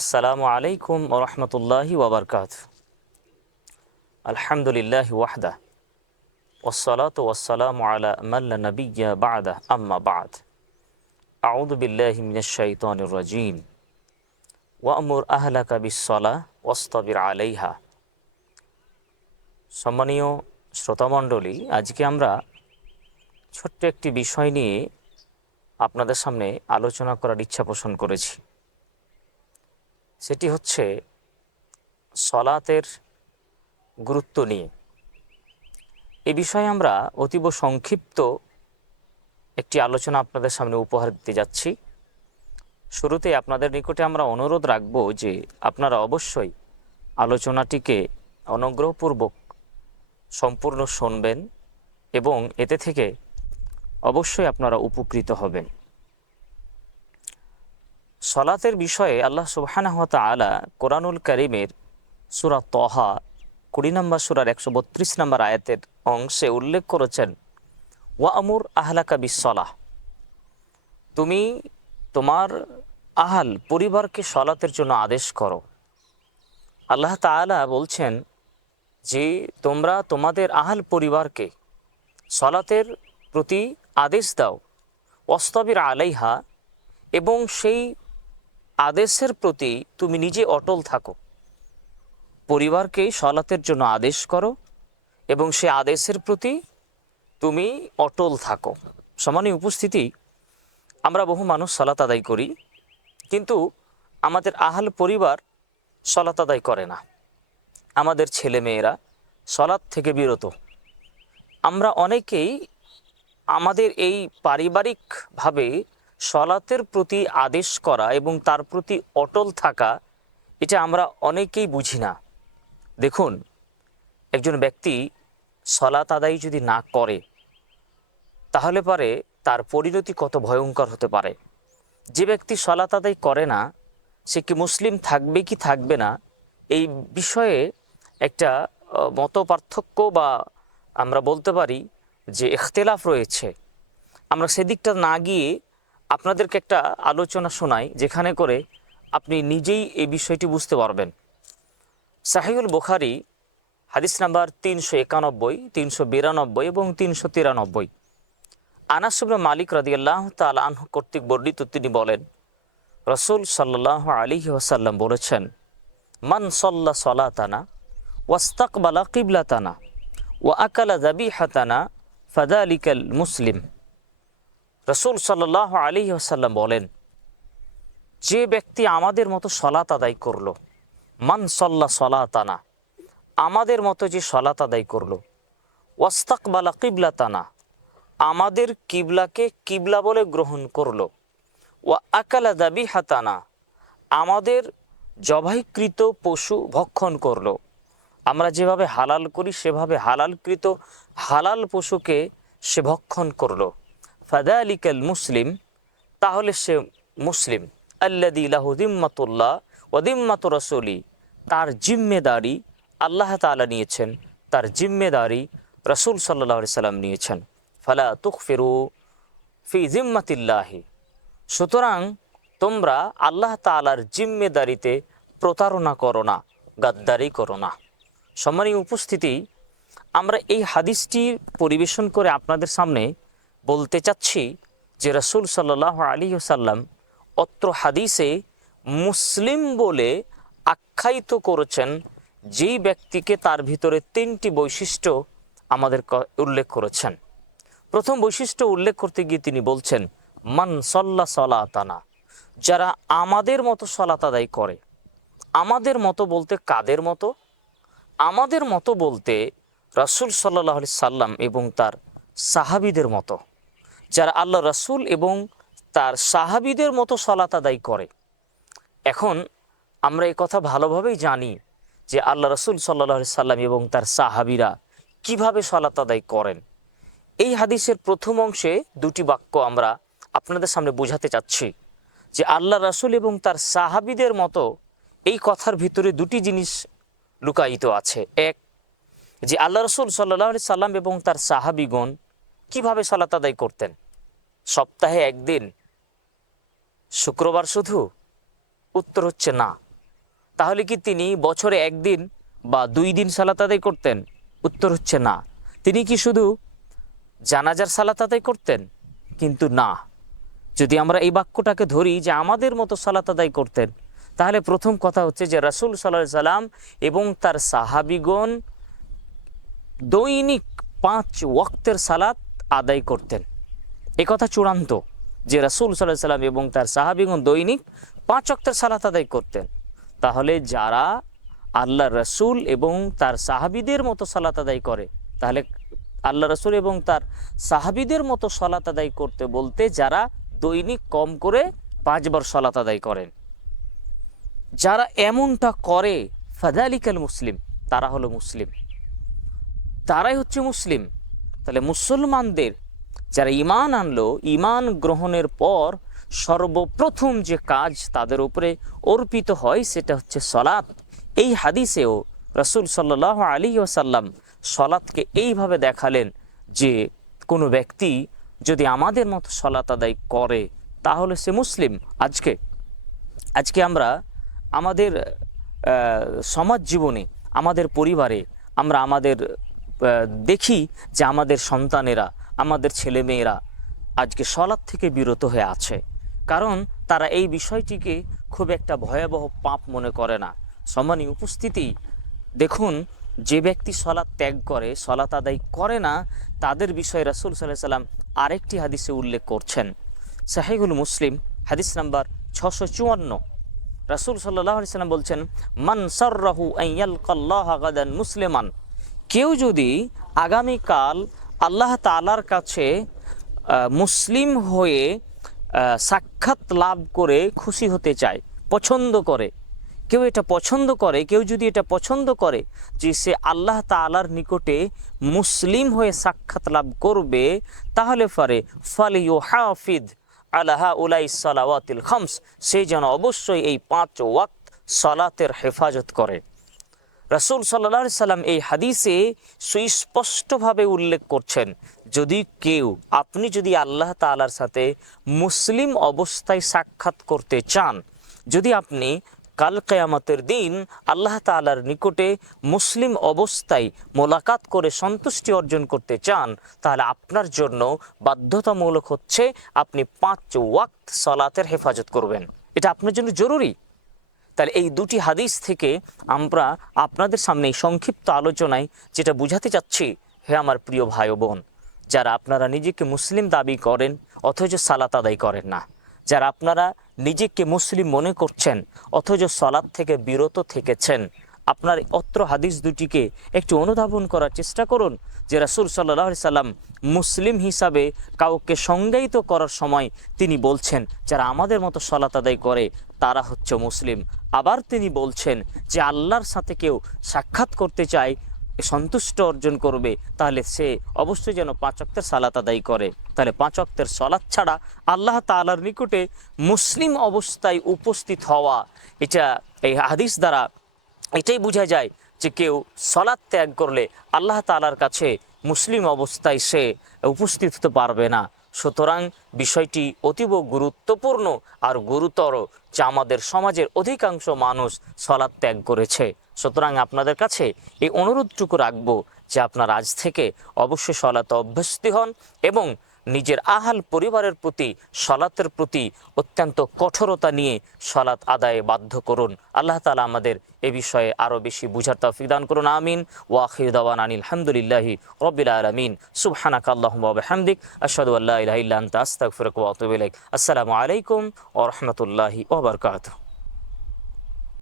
আসসালামু আলাইকুম রহমতুল্লাহি ওবরকাত আলহামদুলিল্লাহ ওয়াহদা ওসলাত ওসালাম আলা মাল্লা নবিয়া বাদা, আম্মা বাদ। আউদুবিল্লাহ মিনাশাইতানুর রাজিম। ওয়ামুর আহলা কাবিসলা ওস্তবির আলাইহা। সম্মানীয় শ্রোতামণ্ডলী, আজকে আমরা ছোট্ট একটি বিষয় নিয়ে আপনাদের সামনে আলোচনা করার ইচ্ছা পোষণ করেছি। সেটি হচ্ছে সলাতের গুরুত্ব নিয়ে। এ বিষয়ে আমরা অতীব সংক্ষিপ্ত একটি আলোচনা আপনাদের সামনে উপহার দিতে যাচ্ছি। শুরুতে আপনাদের নিকটে আমরা অনুরোধ রাখব যে আপনারা অবশ্যই আলোচনাটিকে অনুগ্রহপূর্বক সম্পূর্ণ শুনবেন এবং এতে থেকে অবশ্যই আপনারা উপকৃত হবেন। সলাতের বিষয়ে আল্লাহ সুবহানাহ তালা কোরআনুল করিমের সুরা তহা, কুড়ি নম্বর সুরার একশো বত্রিশ নম্বর আয়াতের অংশে উল্লেখ করেছেন, ওয়া আমুর আহলাকা বিসলাহ তুমি তোমার আহাল পরিবারকে সলাতের জন্য আদেশ করো। আল্লাহ তাআলা বলছেন যে, তোমরা তোমাদের আহাল পরিবারকে সলাতের প্রতি আদেশ দাও অস্তবির আলাইহা, এবং সেই আদেশের প্রতি তুমি নিজে অটল থাকো। পরিবারকে সলাতের জন্য আদেশ করো এবং সে আদেশের প্রতি তুমি অটল থাকো। সমানে উপস্থিতি, আমরা বহু মানুষ সলাত আদায় করি, কিন্তু আমাদের আহাল পরিবার সলাত আদায় করে না। আমাদের ছেলে মেয়েরা সলাৎ থেকে বিরত। আমরা অনেকেই আমাদের এই পারিবারিকভাবে সলাতের প্রতি আদেশ করা এবং তার প্রতি অটল থাকা, এটা আমরা অনেকেই বুঝি না। দেখুন, একজন ব্যক্তি সলাত আদায় যদি না করে, তাহলে পরে তার পরিণতি কত ভয়ঙ্কর হতে পারে। যে ব্যক্তি সলাত আদায় করে না, সে কি মুসলিম, থাকবে কি থাকবে না, এই বিষয়ে একটা মত পার্থক্য বা আমরা বলতে পারি যে এখতেলাফ রয়েছে। আমরা সেদিকটা না গিয়ে আপনাদেরকে একটা আলোচনা শোনাই, যেখানে করে আপনি নিজেই এই বিষয়টি বুঝতে পারবেন। সাহিউল বুখারি, হাদিস নাম্বার তিনশো একানব্বই, তিনশো বিরানব্বই এবং তিনশো তিরানব্বই। আনাসুবরা মালিক রাদিয়াল্লাহ তাল আনহ কর্তৃক বর্ণিত তিনি বলেন, রসুল সাল্লাহ আলী ওয়াসাল্লাম বলেছেন, মান সল্লা সলাতানা ওয়াস্তাকবালা কিবলাতানা ও আকালা দাবি হাতানা ফাদা আলিকাল মুসলিম। রসুল সাল্লাহ আলী আসাল্লাম বলেন, যে ব্যক্তি আমাদের মতো সলাত আদায় করল, মান সল্লা সলাতানা, আমাদের মতো যে সলাত আদায় করল, ওয়াস্তাকবালা কিবলাতানা, আমাদের কিবলাকে কিবলা বলে গ্রহণ করল ও আকালা দাবি হাতানা আমাদের জবাইকৃত পশু ভক্ষণ করল, আমরা যেভাবে হালাল করি, সেভাবে হালালকৃত হালাল পশুকে সে ভক্ষণ করল। ফাদা আলিকাল মুসলিম তাহলে সে মুসলিম। আল্লাদি লাহুদিম্মাতুল্লাহ ওদিম্মাত রসলি, তার জিম্মেদারি আল্লাহ তালা নিয়েছেন, তার জিম্মেদারি রসুল সাল্লাহ সাল্লাম নিয়েছেন। ফালা তুক ফেরু ফি জিম্মাতিল্লাহি সুতরাং তোমরা আল্লাহ তালার জিম্মেদারিতে প্রতারণা করো না, গাদ্দারি করো না। সম্মানীয় উপস্থিতি, আমরা এই হাদিসটি পরিবেশন করে আপনাদের সামনে বলতে চাচ্ছি যে রসুল সাল্লাহ আলী সাল্লাম অত্র হাদিসে মুসলিম বলে আখ্যায়িত করেছেন, যেই ব্যক্তিকে তার ভিতরে তিনটি বৈশিষ্ট্য আমাদের উল্লেখ করেছেন। প্রথম বৈশিষ্ট্য উল্লেখ করতে গিয়ে তিনি বলছেন, মান সল্লা সলাতানা। যারা আমাদের মতো সলাত আদায় করে, আমাদের মতো বলতে কাদের মতো? আমাদের মতো বলতে রসুল সাল্লাহ সাল্লাম এবং তার সাহাবিদের মতো। যারা আল্লাহ রসুল এবং তার সাহাবিদের মতো সলাত আদায় করে। এখন আমরা এই কথা ভালোভাবেই জানি যে আল্লাহ রসুল সাল্লাহ সাল্লাম এবং তার সাহাবিরা কীভাবে সলাত আদায় করেন। এই হাদিসের প্রথম অংশে দুটি বাক্য আমরা আপনাদের সামনে বোঝাতে চাচ্ছি যে আল্লাহ রসুল এবং তার সাহাবিদের মতো এই কথার ভিতরে দুটি জিনিস লুকায়িত আছে। এক, যে আল্লাহ রসুল সাল্লাহ সাল্লাম এবং তার সাহাবিগণ কীভাবে সলাত আদায় করতেন। সপ্তাহে একদিন। শুক্রবার শুধু? উত্তর হচ্ছে না। তাহলে কি তিনি বছরে একদিন বা দুই দিন সালাত আদায় করতেন? উত্তর হচ্ছে না। তিনি কি শুধু জানাজার সালাত আদায় করতেন? কিন্তু না। যদি আমরা এই বাক্যটাকে ধরি যে আমাদের মতো সালাত আদায় করতেন, তাহলে প্রথম কথা হচ্ছে যে রাসুল সাল্লাহ সাল্লাম এবং তার সাহাবিগণ দৈনিক পাঁচ ওয়াক্তের সালাত আদায় করতেন। কথা চূড়ান্ত যে রাসুল সাল্লাহ সাল্লাম এবং তার সাহাবিগণ দৈনিক পাঁচ ওয়াক্তের সালাত আদায় করতেন। তাহলে যারা আল্লাহ রসুল এবং তার সাহাবিদের মতো সালাত আদায় করে, তাহলে আল্লাহ রসুল এবং তার সাহাবিদের মতো সলাত আদায় করতে বলতে যারা দৈনিক কম করে পাঁচবার সলাত আদায় করেন। যারা এমনটা করে ফাদালিকাল মুসলিম, তারা হলো মুসলিম। তারাই হচ্ছে মুসলিম। তাহলে মুসলমানদের যারা ইমান আনলো ইমান গ্রহণের পর সর্বপ্রথম যে কাজ তাদের উপরে অর্পিত হয় সেটা হচ্ছে সলাৎ। এই হাদিসেও রসুল সাল্লাহ আলী ওসাল্লাম সলাৎকে এইভাবে দেখালেন যে কোনো ব্যক্তি যদি আমাদের মতো সলাৎ আদায় করে, তাহলে সে মুসলিম। আজকে আজকে আমরা আমাদের সমাজ জীবনে, আমাদের পরিবারে আমরা আমাদের দেখি যে আমাদের সন্তানেরা আমাদের ছেলেমেয়েরা আজকে সলাৎ থেকে বিরত হয়ে আছে। কারণ তারা এই বিষয়টিকে খুব একটা ভয়াবহ পাপ মনে করে না। সম্মানী উপস্থিতি, দেখুন, যে ব্যক্তি সলাৎ ত্যাগ করে, সলাৎ আদায় করে না, তাদের বিষয়ে রাসুল সাল্লাহ সাল্লাম আরেকটি হাদিসে উল্লেখ করছেন। সাহেগুল মুসলিম, হাদিস নাম্বার ছশো চুয়ান্ন। রাসুল সাল্লাহ সাল্লাম বলছেন, মান সর্রাহু গাদান মুসলিমান। কেউ যদি আগামীকাল আল্লাহ তালার কাছে মুসলিম হয়ে সাক্ষাৎ লাভ করে খুশি হতে চায়, পছন্দ করে। কেউ এটা পছন্দ করে, কেউ যদি এটা পছন্দ করে যে সে আল্লাহ তালার নিকটে মুসলিম হয়ে সাক্ষাৎ লাভ করবে, তাহলে পরে ফালিউ হাফিদ আলাহা উলাই সালাওয়াতিল খামস, সে যেন অবশ্যই এই পাঁচ ওয়াক্ত সালাতের হেফাজত করে। রাসুল সাল্লা সাল্লাম এই হাদিসে সুস্পষ্টভাবে উল্লেখ করছেন, যদি কেউ, আপনি যদি আল্লাহ তালার সাথে মুসলিম অবস্থায় সাক্ষাৎ করতে চান, যদি আপনি কাল কেয়ামতের দিন আল্লাহ তালার নিকটে মুসলিম অবস্থায় মোলাকাত করে সন্তুষ্টি অর্জন করতে চান, তাহলে আপনার জন্য বাধ্যতামূলক হচ্ছে আপনি পাঁচ ওয়াক্ত সলাতের হেফাজত করবেন। এটা আপনার জন্য জরুরি। তাহলে এই দুটি হাদিস থেকে আমরা আপনাদের সামনে এই সংক্ষিপ্ত আলোচনায় যেটা বুঝাতে চাচ্ছি, হে আমার প্রিয় ভাই বোন, যারা আপনারা নিজেকে মুসলিম দাবি করেন অথচ সালাত আদায় করেন না, যারা আপনারা নিজেকে মুসলিম মনে করছেন অথচ সলাৎ থেকে বিরত থেকেছেন, আপনার অত্র হাদিস দুটিকে একটু অনুধাবন করার চেষ্টা করুন যে রাসুল সাল্লাহ সাল্লাম মুসলিম হিসাবে কাউকে সংজ্ঞায়িত করার সময় তিনি বলছেন, যারা আমাদের মতো সলাত আদায় করে তারা হচ্ছে মুসলিম। আবার তিনি বলছেন যে আল্লাহর সাথে কেউ সাক্ষাৎ করতে চায়, সন্তুষ্ট অর্জন করবে, তাহলে সে অবশ্যই যেন পাঁচ অক্তের সালাত আদায় করে। তাহলে পাঁচ অক্তের সলাৎ ছাড়া আল্লাহ তালার নিকটে মুসলিম অবস্থায় উপস্থিত হওয়া, এটা এই হাদিস দ্বারা এটাই বোঝা যায় যে কেউ সলাৎ ত্যাগ করলে আল্লাহ তালার কাছে মুসলিম অবস্থায় সে উপস্থিত হতে পারবে না। সুতরাং বিষয়টি অতীব গুরুত্বপূর্ণ আর গুরুতর যা আমাদের সমাজের অধিকাংশ মানুষ সলাৎ ত্যাগ করেছে। সুতরাং আপনাদের কাছে এই অনুরোধটুকু রাখব যে আপনার আজ থেকে অবশ্যই সলাতে অভ্যস্তি হন এবং নিজের আহাল পরিবারের প্রতি, সলাতের প্রতি অত্যন্ত কঠোরতা নিয়ে সলাৎ আদায়ে বাধ্য করুন। আল্লাহ তালা আমাদের এ বিষয়ে আরও বেশি বুঝার তৌফিক দান করুন, আমিন। ওয়াখির দাওয়ান আনিল আলহামদুলিল্লাহি রবিল আলমিন। সুবহানাক আল্লাহুম্মা ওয়া বিহামদিক, আশহাদু আল্লা ইলাহা ইল্লা আনতা, আস্তাগফিরুকা ওয়া আতুবু ইলাইক। আসসালামু আলাইকুম ওয়া রাহমাতুল্লাহি ওয়া বারাকাতুহু।